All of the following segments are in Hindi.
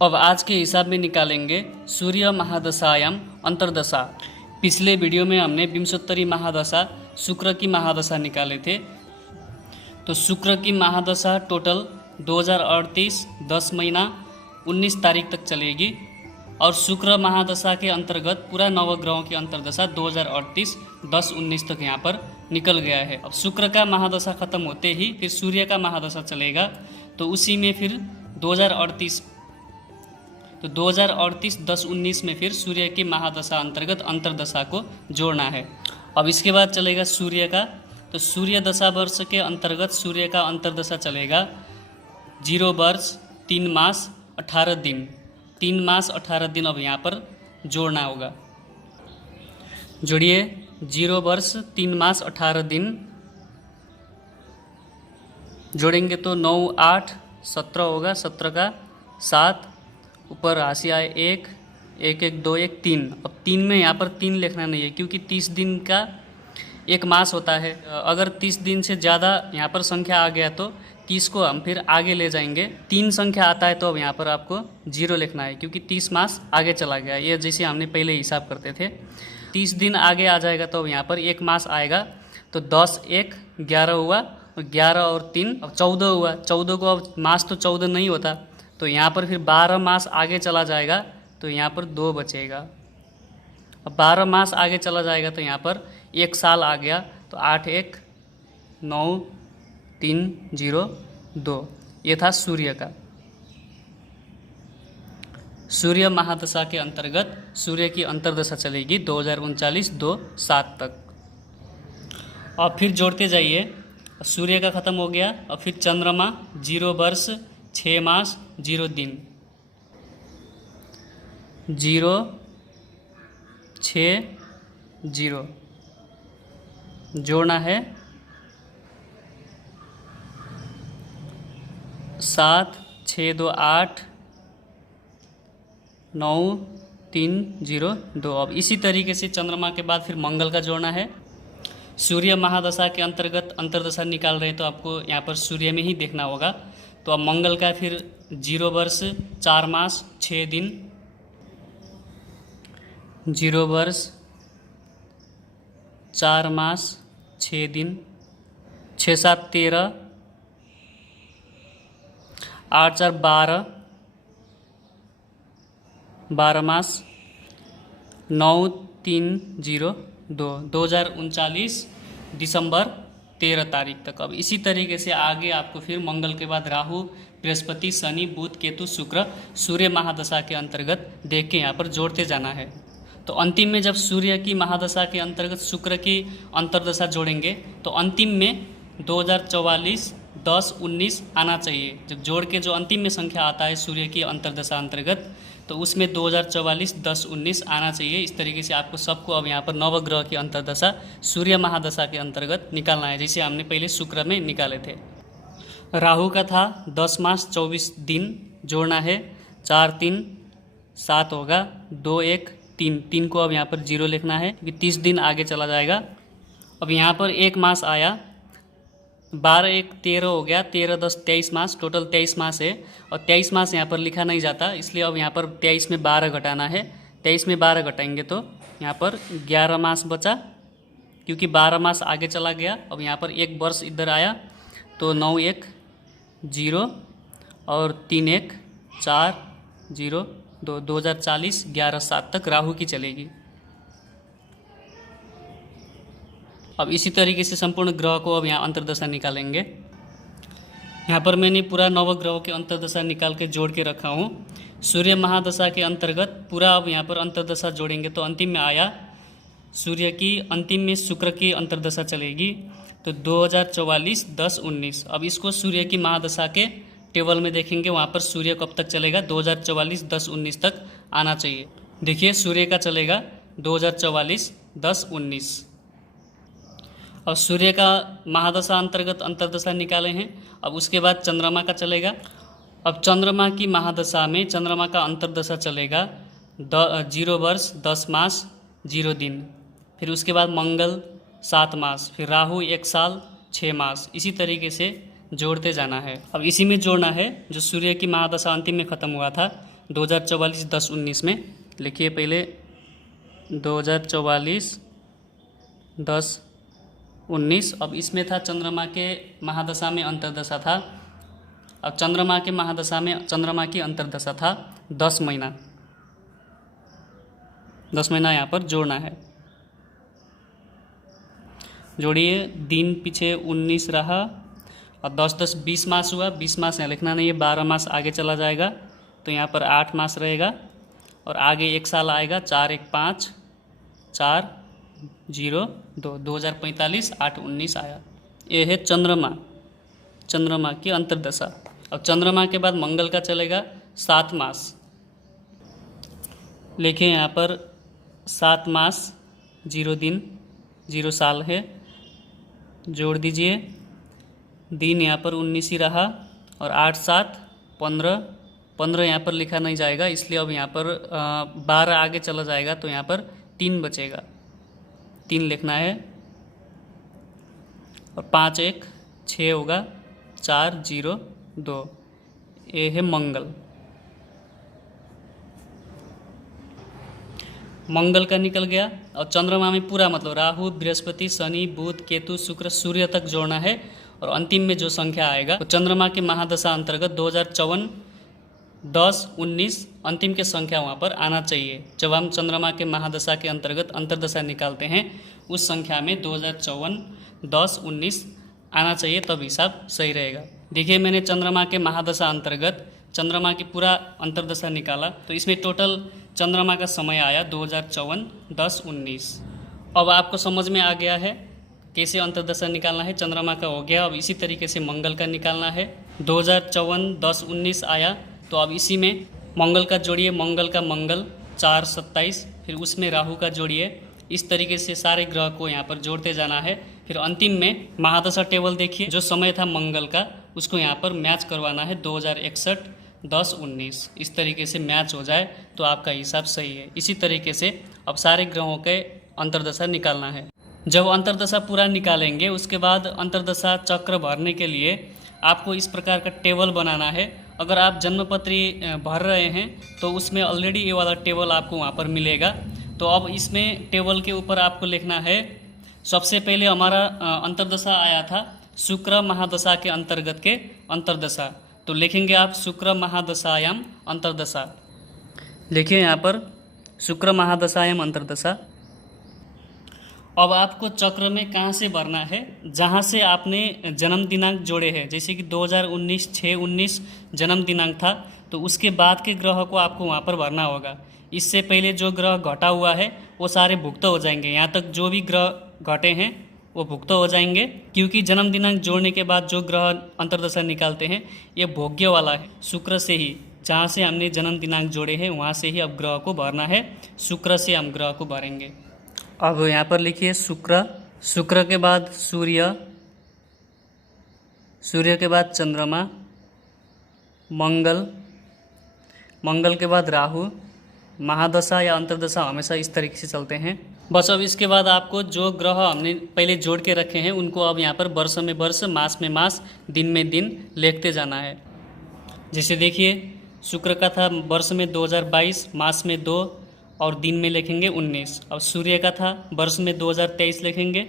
अब आज के हिसाब में निकालेंगे सूर्य महादशायाम अंतर्दशा। पिछले वीडियो में हमने विंशोत्तरी महादशा शुक्र की महादशा निकाले थे। तो शुक्र की महादशा टोटल 2038 10 महीना 19 तारीख तक चलेगी और शुक्र महादशा के अंतर्गत पूरा नवग्रहों की अंतर्दशा 2038 10 19 तक यहाँ पर निकल गया है। अब शुक्र का महादशा खत्म होते ही फिर सूर्य का महादशा चलेगा, तो उसी में फिर 2038 10 19 में फिर सूर्य की महादशा अंतर्गत अंतर्दशा को जोड़ना है। अब इसके बाद चलेगा सूर्य का। तो सूर्य दशा वर्ष के अंतर्गत सूर्य का अंतर्दशा चलेगा 0 वर्ष 3 मास 18 दिन। 3 मास 18 दिन अब यहाँ पर जोड़ना होगा। जोड़िए 0 वर्ष 3 मास 18 दिन जोड़ेंगे तो 9 8 17 होगा। 17 का 7 ऊपर राशि आए 1 1 1 2 1 3। अब 3 में यहाँ पर 3 लिखना नहीं है क्योंकि 30 दिन का एक मास होता है। अगर 30 दिन से ज़्यादा यहाँ पर संख्या आ गया तो 30 को हम फिर आगे ले जाएंगे। 3 संख्या आता है तो अब यहाँ पर आपको 0 लिखना है क्योंकि 30 मास आगे चला गया। ये जैसे हमने पहले हिसाब करते थे 30 दिन आगे आ जाएगा तो अब यहाँ पर एक मास आएगा। तो 10 1 11 हुआ और 11 और 3 अब 14 हुआ। 14 को अब मास तो 14 नहीं होता तो यहाँ पर फिर 12 मास आगे चला जाएगा तो यहाँ पर 2 बचेगा। अब 12 मास आगे चला जाएगा तो यहाँ पर 1 साल आ गया। तो 8 1 9 3 0 2। ये था सूर्य का। सूर्य महादशा के अंतर्गत सूर्य की अंतर्दशा चलेगी 2039 2 7 तक। और फिर जोड़ते जाइए। सूर्य का ख़त्म हो गया। और फिर चंद्रमा 0 वर्ष 6 मास 0 दिन 0 6 0 जोड़ना है 7 6 2 8 9 3 0 2। अब इसी तरीके से चंद्रमा के बाद फिर मंगल का जोड़ना है। सूर्य महादशा के अंतर्गत अंतर्दशा निकाल रहे हैं तो आपको यहाँ पर सूर्य में ही देखना होगा। तो अब मंगल का फिर 0 वर्ष 4 मास 6 दिन 0 वर्ष 4 मास 6 दिन 6 7 13 8 4 12 12 मास 9 3 0 2 2039 दिसंबर 13 तारीख तक। अब इसी तरीके से आगे आपको फिर मंगल के बाद राहु बृहस्पति शनि बुध केतु शुक्र सूर्य महादशा के अंतर्गत देख के यहाँ पर जोड़ते जाना है। तो अंतिम में जब सूर्य की महादशा के अंतर्गत शुक्र की अंतर्दशा जोड़ेंगे तो अंतिम में 2044 10 19 आना चाहिए। जब जोड़ के जो अंतिम में संख्या आता है सूर्य की अंतर्दशा अंतर्गत तो उसमें 2044 10 19 आना चाहिए। इस तरीके से आपको सबको अब यहाँ पर नवग्रह की अंतर्दशा सूर्य महादशा के अंतर्गत निकालना है, जैसे हमने पहले शुक्र में निकाले थे। राहु का था 10 मास 24 दिन जोड़ना है 4 3 7 होगा 2 1 3 3 को अब यहाँ पर 0 लिखना है क्योंकि 30 दिन आगे चला जाएगा। अब यहाँ पर एक मास आया 12 1 13 हो गया 13 10 23 मास टोटल 23 मास है। और 23 मास यहाँ पर लिखा नहीं जाता इसलिए अब यहाँ पर 23 में 12 घटाना है। 23 में 12 घटाएंगे तो यहाँ पर 11 मास बचा क्योंकि 12 मास आगे चला गया। अब यहाँ पर एक वर्ष इधर आया तो 9 1 0 और 3 1 4 0 2 2040 11 7 तक राहु की चलेगी। अब इसी तरीके से संपूर्ण ग्रह को अब यहाँ अंतर्दशा निकालेंगे। यहाँ पर मैंने पूरा नवग्रहों के अंतर्दशा निकाल के जोड़ के रखा हूँ। सूर्य महादशा के अंतर्गत पूरा अब यहाँ पर अंतर्दशा जोड़ेंगे तो अंतिम में आया सूर्य की, अंतिम में शुक्र की अंतर्दशा चलेगी तो 2044 10 19। अब इसको सूर्य की महादशा के टेबल में देखेंगे, वहाँ पर सूर्य कब तक चलेगा 2044 10 19 तक आना चाहिए। देखिए सूर्य का चलेगा 2044 10 19। अब सूर्य का महादशा अंतर्गत अंतर्दशा निकाले हैं। अब उसके बाद चंद्रमा का चलेगा। अब चंद्रमा की महादशा में चंद्रमा का अंतर्दशा चलेगा 0 वर्ष 10 मास 0 दिन। फिर उसके बाद मंगल 7 मास, फिर राहु 1 साल 6 मास। इसी तरीके से जोड़ते जाना है। अब इसी में जोड़ना है जो सूर्य की महादशा अंतिम में ख़त्म हुआ था 2044 10 19 में। लिखिए पहले 2044 10 19। अब इसमें था चंद्रमा के महादशा में अंतर्दशा था। अब चंद्रमा के महादशा में चंद्रमा की अंतर्दशा था 10 महीना। 10 महीना यहाँ पर जोड़ना है। जोड़िए, दिन पीछे 19 रहा और 10 10 20 मास हुआ। 20 मास यहाँ लिखना नहीं है, 12 मास आगे चला जाएगा तो यहाँ पर 8 मास रहेगा और आगे 1 साल आएगा। 4 1 5 4 0 2 2045 8 19 आया। ये है चंद्रमा, चंद्रमा की अंतर्दशा। अब चंद्रमा के बाद मंगल का चलेगा 7 मास। लिखिए यहाँ पर 7 मास 0 दिन 0 साल है। जोड़ दीजिए, दिन यहाँ पर 19 ही रहा और 8 7 15 15 यहाँ पर लिखा नहीं जाएगा, इसलिए अब यहाँ पर 12 आगे चला जाएगा तो यहाँ पर 3 बचेगा। 3 लिखना है और 5 1 6 होगा। 4 0 2। ये है मंगल। मंगल का निकल गया। और चंद्रमा में पूरा मतलब राहु बृहस्पति शनि बुध केतु शुक्र सूर्य तक जोड़ना है और अंतिम में जो संख्या आएगा तो चंद्रमा के महादशा अंतर्गत 2054 10 19 अंतिम के संख्या वहाँ पर आना चाहिए। जब हम चंद्रमा के महादशा के अंतर्गत अंतर्दशा निकालते हैं उस संख्या में 2054 10 19 आना चाहिए, तब हिसाब सही रहेगा। देखिए, मैंने चंद्रमा के महादशा अंतर्गत चंद्रमा की पूरा अंतर्दशा निकाला तो इसमें टोटल चंद्रमा का समय आया 2054 10 19। अब आपको समझ में आ गया है कैसे अंतर्दशा निकालना है। चंद्रमा का हो गया। अब इसी तरीके से मंगल का निकालना है। 2054 10 19 आया तो अब इसी में मंगल का जोड़िए, मंगल का मंगल 4 27, फिर उसमें राहु का जोड़िए। इस तरीके से सारे ग्रह को यहाँ पर जोड़ते जाना है। फिर अंतिम में महादशा टेबल देखिए, जो समय था मंगल का उसको यहाँ पर मैच करवाना है 2061 10 19। इस तरीके से मैच हो जाए तो आपका हिसाब सही है। इसी तरीके से अब सारे ग्रहों के अंतर्दशा निकालना है। जब अंतर्दशा पूरा निकालेंगे उसके बाद अंतर्दशा चक्र भरने के लिए आपको इस प्रकार का टेबल बनाना है। अगर आप जन्मपत्री भर रहे हैं तो उसमें ऑलरेडी ये वाला टेबल आपको वहाँ पर मिलेगा। तो अब इसमें टेबल के ऊपर आपको लिखना है, सबसे पहले हमारा अंतर्दशा आया था शुक्र महादशा के अंतर्गत के अंतर्दशा, तो लिखेंगे आप शुक्र महादशायाम अंतर्दशा। लिखिए यहाँ पर शुक्र महादशायाम अंतर्दशा। अब आपको चक्र में कहाँ से भरना है, जहाँ से आपने जन्म दिनांक जोड़े हैं। जैसे कि 2019 6 19 जन्म दिनांक था तो उसके बाद के ग्रह को आपको वहाँ पर भरना होगा। इससे पहले जो ग्रह घटा हुआ है वो सारे भुक्त हो जाएंगे। यहाँ तक जो भी ग्रह घटे हैं वो भुक्त हो जाएंगे, क्योंकि जन्म दिनांक जोड़ने के बाद जो ग्रह अंतर्दशा निकालते हैं ये भोग्य वाला है। शुक्र से ही, जहाँ से हमने जन्म दिनांक जोड़े हैं वहाँ से ही अब ग्रह को भरना है। शुक्र से हम ग्रह को भरेंगे। अब यहाँ पर लिखिए शुक्र, शुक्र के बाद सूर्य, सूर्य के बाद चंद्रमा, मंगल, मंगल के बाद राहु। महादशा या अंतर्दशा हमेशा इस तरीके से चलते हैं। बस अब इसके बाद आपको जो ग्रह हमने पहले जोड़ के रखे हैं उनको अब यहाँ पर वर्ष में वर्ष, मास में मास, दिन में दिन लिखते जाना है। जैसे देखिए, शुक्र का था वर्ष में 2022, मास में 2 और दिन में लिखेंगे 19। अब सूर्य का था वर्ष में 2023 लिखेंगे,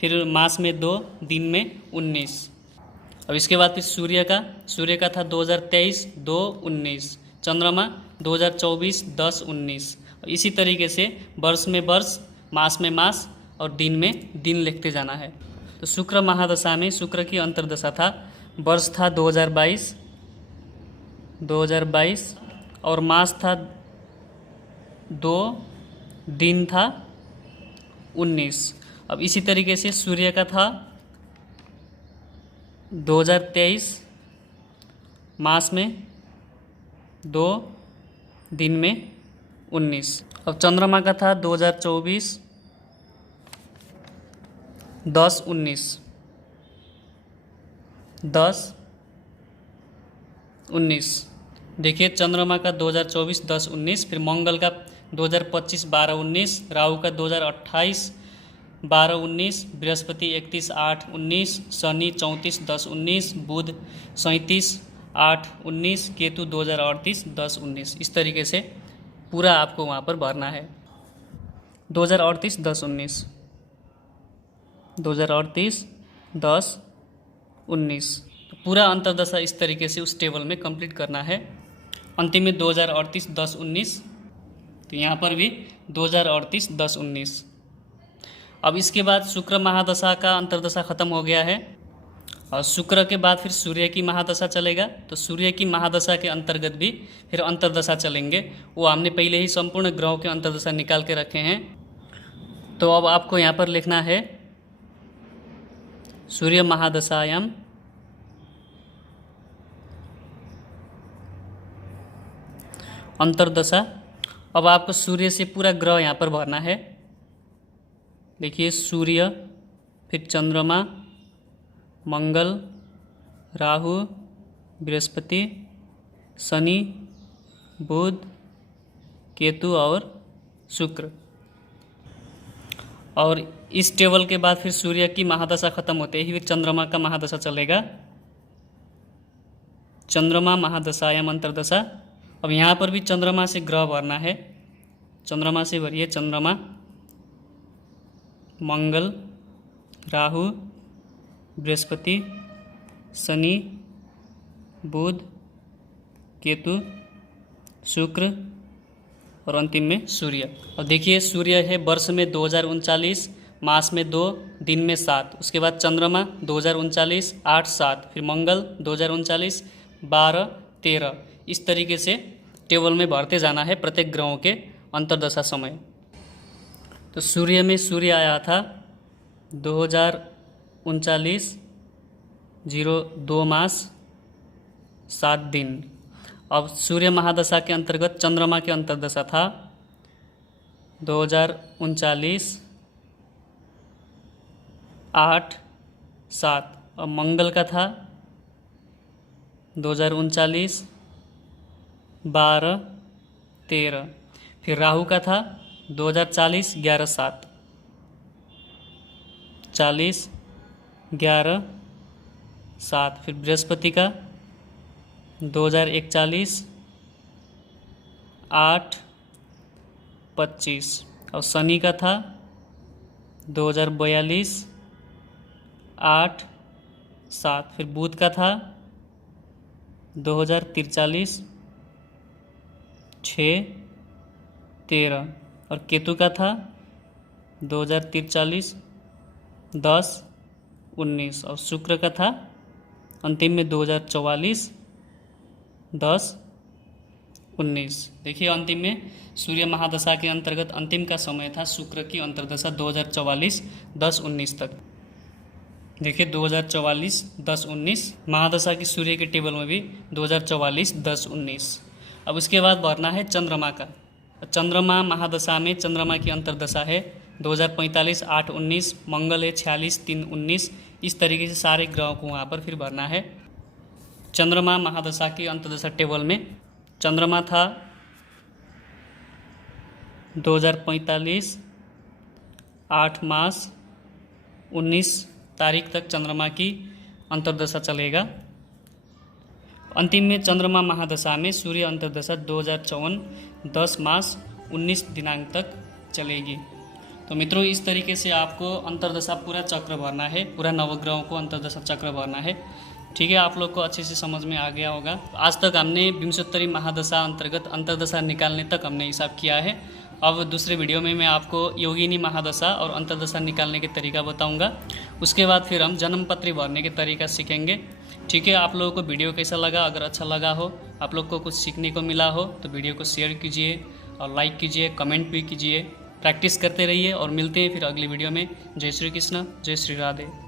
फिर मास में 2, दिन में 19। अब इसके बाद फिर सूर्य का था 2023 2 19, चंद्रमा 2024 10 19। इसी तरीके से वर्ष में वर्ष, मास में मास और दिन में दिन लिखते जाना है। तो शुक्र महादशा में शुक्र की अंतर्दशा था, वर्ष था 2022 और मास था 2, दिन था 19। अब इसी तरीके से सूर्य का था 2023, मास में 2, दिन में 19। अब चंद्रमा का था 2024 10 19 10 19। देखिए, चंद्रमा का 2024 10 19, फिर मंगल का 2025 12 19, राहु का 2028 12 19, बृहस्पति 31 8 19, शनि 34 10 19, बुध 37 8-19, केतु 2038 10-19, इस तरीके से पूरा आपको वहाँ पर भरना है। 2038 10-19, 2038 10-19, पूरा अंतर्दशा इस तरीके से उस टेबल में कंप्लीट करना है। अंतिम में 2038 10-19, तो यहाँ पर भी 2038 10-19। अब इसके बाद शुक्र महादशा का अंतर्दशा खत्म हो गया है और शुक्र के बाद फिर सूर्य की महादशा चलेगा। तो सूर्य की महादशा के अंतर्गत भी फिर अंतर्दशा चलेंगे, वो हमने पहले ही संपूर्ण ग्रहों के अंतर्दशा निकाल के रखे हैं। तो अब आपको यहाँ पर लिखना है सूर्य महादशायाम अंतर्दशा। अब आपको सूर्य से पूरा ग्रह यहाँ पर भरना है। देखिए सूर्य, फिर चंद्रमा, मंगल, राहु, बृहस्पति, शनि, बुध, केतु और शुक्र। और इस टेबल के बाद फिर सूर्य की महादशा खत्म होते ही फिर चंद्रमा का महादशा चलेगा, चंद्रमा महादशायाम अंतर्दशा। अब यहाँ पर भी चंद्रमा से ग्रह भरना है। चंद्रमा से भरिए चंद्रमा, मंगल, राहु, बृहस्पति, शनि, बुध, केतु, शुक्र और अंतिम में सूर्य। अब देखिए सूर्य है वर्ष में 2039, मास में 2, दिन में 7। उसके बाद चंद्रमा 2039 8 7, फिर मंगल 2039 12 13, इस तरीके से टेबल में भरते जाना है प्रत्येक ग्रहों के अंतर्दशा समय। तो सूर्य में सूर्य आया था 2039 02 मास 7 दिन। अब सूर्य महादशा के अंतर्गत चंद्रमा के अंतर्दशा था 2039 8 7। अब मंगल का था 2039 12 13, फिर राहु का था 2040 11 7, 40 11 7, फिर बृहस्पति का 2041 8 25 और शनि का था 2042 8 7, फिर बुध का था 2043 6 13 और केतु का था 2043 10 19 और शुक्र का था अंतिम में 2044 10 19। देखिए अंतिम में सूर्य महादशा के अंतर्गत अंतिम का समय था शुक्र की अंतर्दशा 2044 10 19 तक। देखिए 2044 10 19 महादशा की सूर्य के टेबल में भी 2044 10 19। अब उसके बाद भरना है चंद्रमा का। चंद्रमा महादशा में चंद्रमा की अंतर्दशा है 2045 8 19, मंगल है 46 3 19, इस तरीके से सारे ग्रहों को वहाँ पर फिर भरना है। चंद्रमा महादशा की अंतर्दशा टेबल में चंद्रमा था 2045 8 मास 19 तारीख तक चंद्रमा की अंतर्दशा चलेगा। अंतिम में चंद्रमा महादशा में सूर्य अंतर्दशा 2054 10 मास 19 दिनांक तक चलेगी। तो मित्रों इस तरीके से आपको अंतर्दशा पूरा चक्र भरना है, पूरा नवग्रहों को अंतर्दशा चक्र भरना है। ठीक है, आप लोग को अच्छे से समझ में आ गया होगा। आज तक हमने विंशोत्तरी महादशा अंतर्गत अंतर्दशा निकालने तक हमने हिसाब किया है। अब दूसरे वीडियो में मैं आपको योगिनी महादशा और अंतर्दशा निकालने के तरीका बताऊंगा। उसके बाद फिर हम जन्मपत्री भरने के तरीका सीखेंगे। ठीक है, आप लोगों को वीडियो कैसा लगा? अगर अच्छा लगा हो, आप लोग को कुछ सीखने को मिला हो तो वीडियो को शेयर कीजिए और लाइक कीजिए, कमेंट भी कीजिए। प्रैक्टिस करते रहिए और मिलते हैं फिर अगली वीडियो में। जय श्री कृष्ण, जय श्री राधे।